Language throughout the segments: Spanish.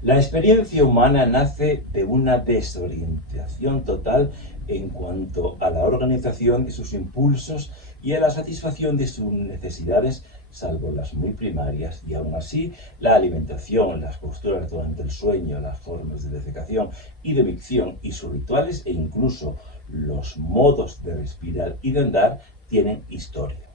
La experiencia humana nace de una desorientación total en cuanto a la organización de sus impulsos y a la satisfacción de sus necesidades, salvo las muy primarias, y aún así la alimentación, las posturas durante el sueño, las formas de defecación y de micción y sus rituales e incluso los modos de respirar y de andar tienen historia.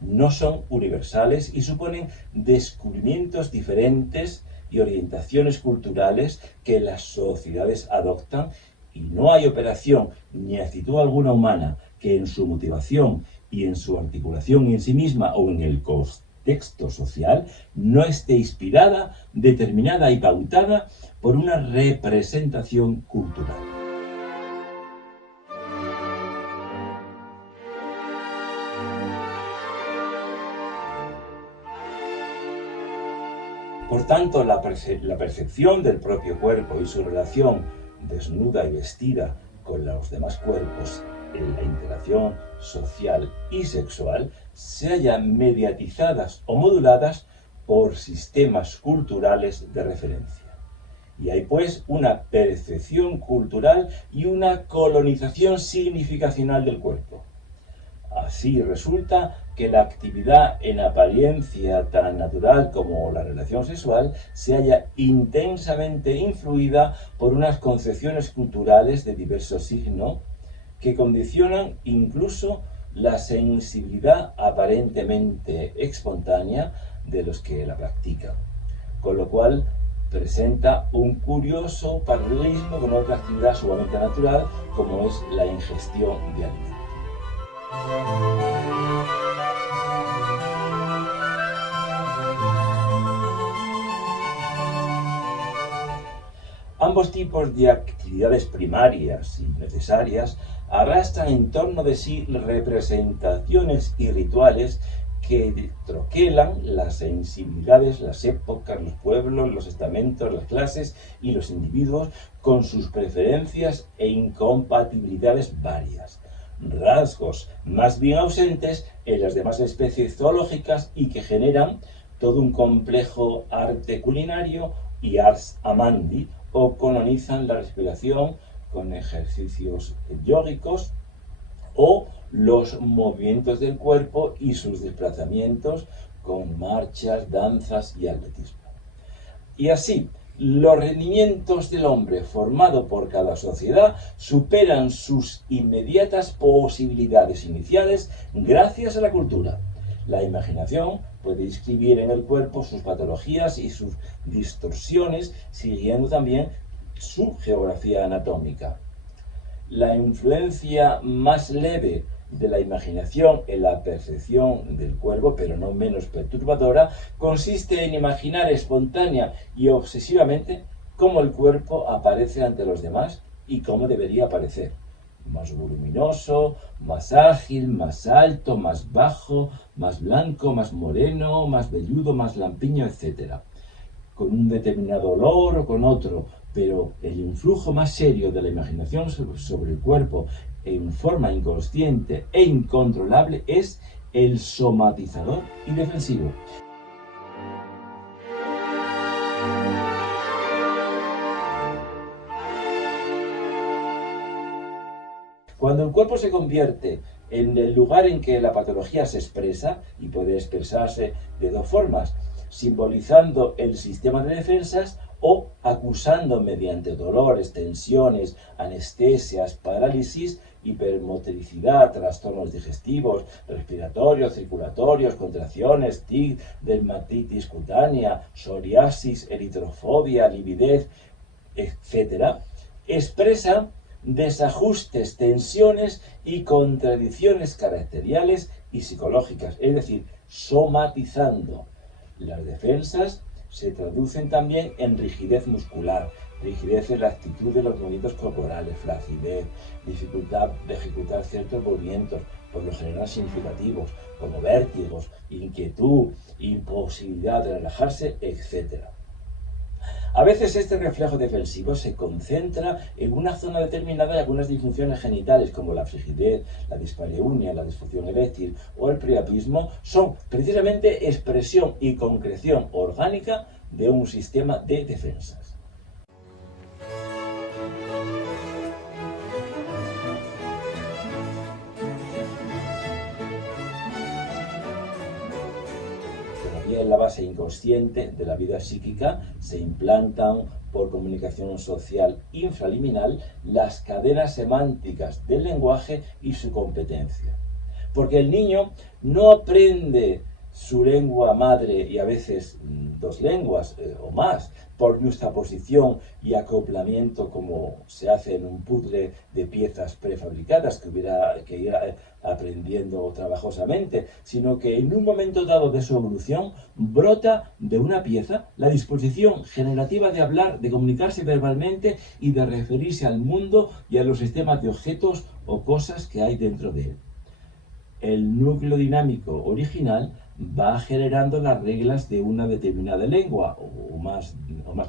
No son universales y suponen descubrimientos diferentes y orientaciones culturales que las sociedades adoptan, y no hay operación ni actitud alguna humana que en su motivación y en su articulación en sí misma o en el contexto social no esté inspirada, determinada y pautada por una representación cultural. Por tanto, la percepción del propio cuerpo y su relación desnuda y vestida con los demás cuerpos en la interacción social y sexual se hallan mediatizadas o moduladas por sistemas culturales de referencia. Y hay pues una percepción cultural y una colonización significacional del cuerpo. Así resulta que la actividad en apariencia tan natural como la relación sexual se halla intensamente influida por unas concepciones culturales de diverso signo que condicionan incluso la sensibilidad aparentemente espontánea de los que la practican, con lo cual presenta un curioso paralelismo con otra actividad sumamente natural como es la ingestión de alimentos. Ambos tipos de actividades primarias y necesarias arrastran en torno de sí representaciones y rituales que troquelan las sensibilidades, las épocas, los pueblos, los estamentos, las clases y los individuos con sus preferencias e incompatibilidades varias, rasgos más bien ausentes en las demás especies zoológicas y que generan todo un complejo arte culinario y ars amandi, o colonizan la respiración con ejercicios yógicos o los movimientos del cuerpo y sus desplazamientos con marchas, danzas y atletismo. Y así, los rendimientos del hombre formado por cada sociedad superan sus inmediatas posibilidades iniciales gracias a la cultura. La imaginación puede inscribir en el cuerpo sus patologías y sus distorsiones, siguiendo también su geografía anatómica. La influencia más leve de la imaginación en la percepción del cuerpo, pero no menos perturbadora, consiste en imaginar espontánea y obsesivamente cómo el cuerpo aparece ante los demás y cómo debería aparecer. Más voluminoso, más ágil, más alto, más bajo, más blanco, más moreno, más velludo, más lampiño, etc. Con un determinado olor o con otro, pero el influjo más serio de la imaginación sobre el cuerpo en forma inconsciente e incontrolable es el somatizador y defensivo. Cuando el cuerpo se convierte en el lugar en que la patología se expresa, y puede expresarse de dos formas, simbolizando el sistema de defensas o acusando mediante dolores, tensiones, anestesias, parálisis, hipermotricidad, trastornos digestivos, respiratorios, circulatorios, contracciones, tic, dermatitis cutánea, psoriasis, eritrofobia, lividez, etc., expresa desajustes, tensiones y contradicciones caracteriales y psicológicas, es decir, somatizando. Las defensas se traducen también en rigidez muscular, rigidez en la actitud de los movimientos corporales, flacidez, dificultad de ejecutar ciertos movimientos, por lo general significativos, como vértigos, inquietud, imposibilidad de relajarse, etc. A veces este reflejo defensivo se concentra en una zona determinada de algunas disfunciones genitales, como la frigidez, la dispareunia, la disfunción eréctil o el priapismo, son precisamente expresión y concreción orgánica de un sistema de defensas. en la base inconsciente de la vida psíquica se implantan por comunicación social infraliminal las cadenas semánticas del lenguaje y su competencia. Porque el niño no aprende su lengua madre y a veces dos lenguas o más por justaposición y acoplamiento como se hace en un puzzle de piezas prefabricadas que irá aprendiendo trabajosamente, sino que en un momento dado de su evolución brota de una pieza la disposición generativa de hablar, de comunicarse verbalmente y de referirse al mundo y a los sistemas de objetos o cosas que hay dentro de él. El núcleo dinámico original va generando las reglas de una determinada lengua o más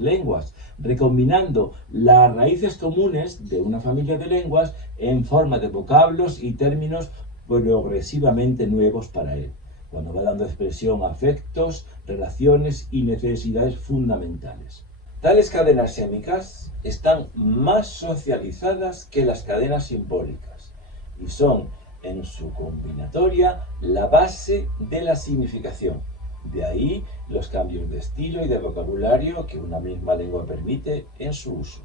lenguas, recombinando las raíces comunes de una familia de lenguas en forma de vocablos y términos progresivamente nuevos para él, cuando va dando expresión a afectos, relaciones y necesidades fundamentales. Tales cadenas sémicas están más socializadas que las cadenas simbólicas y son en su combinatoria la base de la significación. De ahí los cambios de estilo y de vocabulario que una misma lengua permite en su uso.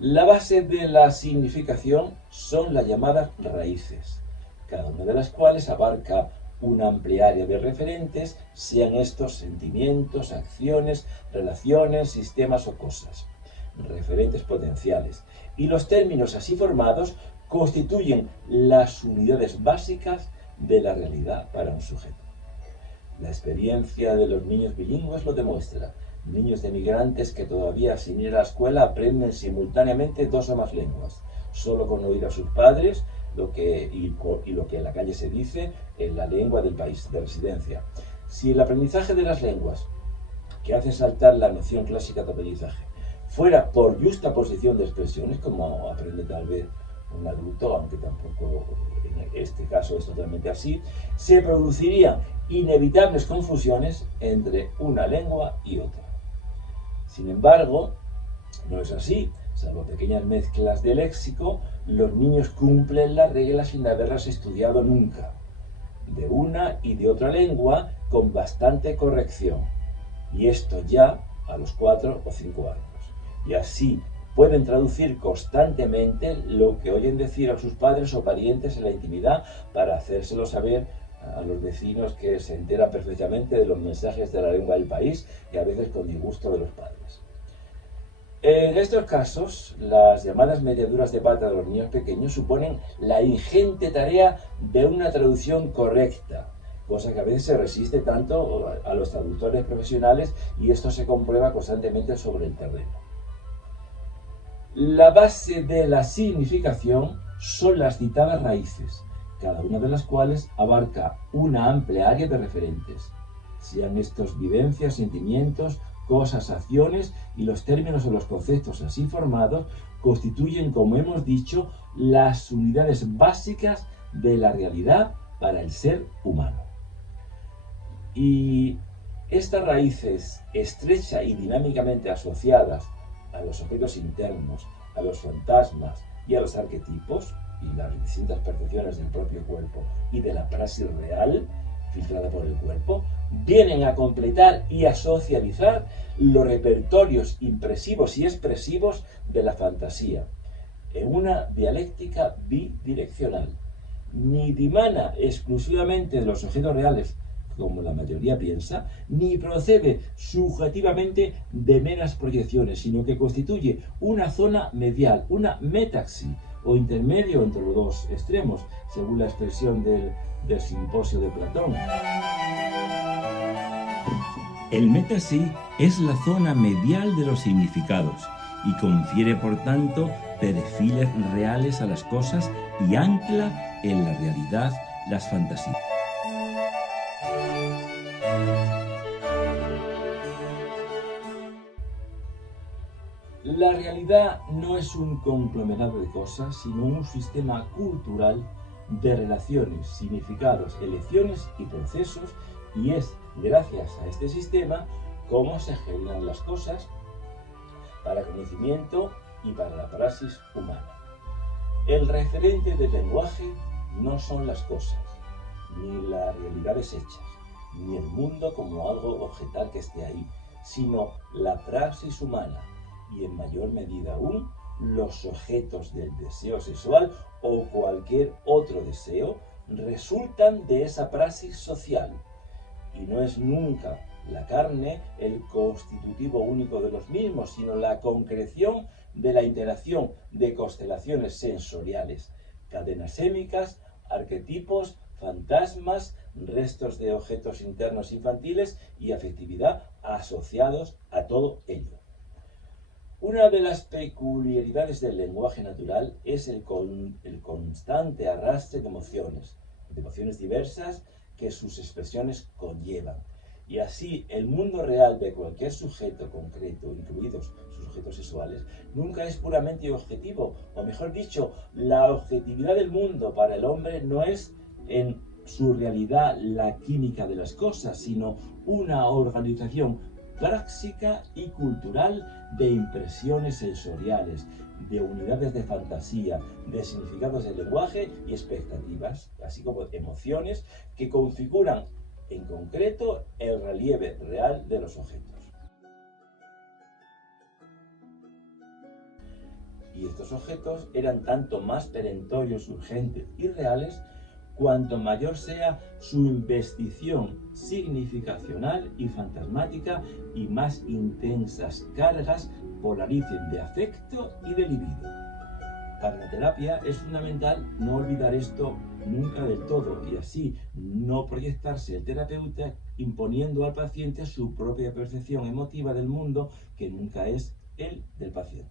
La base de la significación son las llamadas raíces, cada una de las cuales abarca una amplia área de referentes, sean estos sentimientos, acciones, relaciones, sistemas o cosas, referentes potenciales. Y los términos así formados constituyen las unidades básicas de la realidad para un sujeto. La experiencia de los niños bilingües lo demuestra. Niños de migrantes que todavía sin ir a la escuela aprenden simultáneamente dos o más lenguas, solo con oír a sus padres lo que en la calle se dice en la lengua del país de residencia. Si el aprendizaje de las lenguas, que hace saltar la noción clásica de aprendizaje, fuera por justaposición de expresiones, como aprende tal vez un adulto, aunque tampoco en este caso es totalmente así, se producirían inevitables confusiones entre una lengua y otra. Sin embargo, no es así. Salvo pequeñas mezclas de léxico, los niños cumplen las reglas sin haberlas estudiado nunca, de una y de otra lengua con bastante corrección. Y esto ya a los 4 o 5 años. Y así pueden traducir constantemente lo que oyen decir a sus padres o parientes en la intimidad para hacérselo saber a los vecinos, que se enteran perfectamente de los mensajes de la lengua del país y a veces con disgusto de los padres. En estos casos, las llamadas mediaduras de pata de los niños pequeños suponen la ingente tarea de una traducción correcta, cosa que a veces se resiste tanto a los traductores profesionales y esto se comprueba constantemente sobre el terreno. La base de la significación son las citadas raíces, cada una de las cuales abarca una amplia área de referentes, sean estos vivencias, sentimientos, cosas, acciones, y los términos o los conceptos así formados constituyen, como hemos dicho, las unidades básicas de la realidad para el ser humano. Y estas raíces, estrechas y dinámicamente asociadas a los objetos internos, a los fantasmas y a los arquetipos y las distintas percepciones del propio cuerpo y de la praxis real filtrada por el cuerpo, vienen a completar y a socializar los repertorios impresivos y expresivos de la fantasía, en una dialéctica bidireccional. Ni dimana exclusivamente de los objetos reales, como la mayoría piensa, ni procede subjetivamente de meras proyecciones, sino que constituye una zona medial, una metaxi, o intermedio entre los dos extremos, según la expresión del simposio de Platón. El metaxi es la zona medial de los significados y confiere, por tanto, perfiles reales a las cosas y ancla en la realidad las fantasías. La realidad no es un conglomerado de cosas, sino un sistema cultural de relaciones, significados, elecciones y procesos, y es gracias a este sistema cómo se generan las cosas para conocimiento y para la praxis humana. El referente del lenguaje no son las cosas, ni las realidades hechas, ni el mundo como algo objetal que esté ahí, sino la praxis humana y en mayor medida aún los objetos del deseo sexual o cualquier otro deseo resultan de esa praxis social. Y no es nunca la carne el constitutivo único de los mismos, sino la concreción de la interacción de constelaciones sensoriales, cadenas sémicas, arquetipos, fantasmas, restos de objetos internos infantiles y afectividad asociados a todo ello. Una de las peculiaridades del lenguaje natural es el constante arrastre de emociones diversas que sus expresiones conllevan. Y así el mundo real de cualquier sujeto concreto, incluidos sus objetos sexuales, nunca es puramente objetivo, o mejor dicho, la objetividad del mundo para el hombre no es en su realidad la química de las cosas, sino una organización práctica y cultural de impresiones sensoriales, de unidades de fantasía, de significados del lenguaje y expectativas, así como emociones que configuran en concreto el relieve real de los objetos. Y estos objetos eran tanto más perentorios, urgentes y reales cuanto mayor sea su investición significacional y fantasmática y más intensas cargas polaricen de afecto y de libido. Para la terapia es fundamental no olvidar esto nunca del todo y así no proyectarse el terapeuta imponiendo al paciente su propia percepción emotiva del mundo que nunca es el del paciente.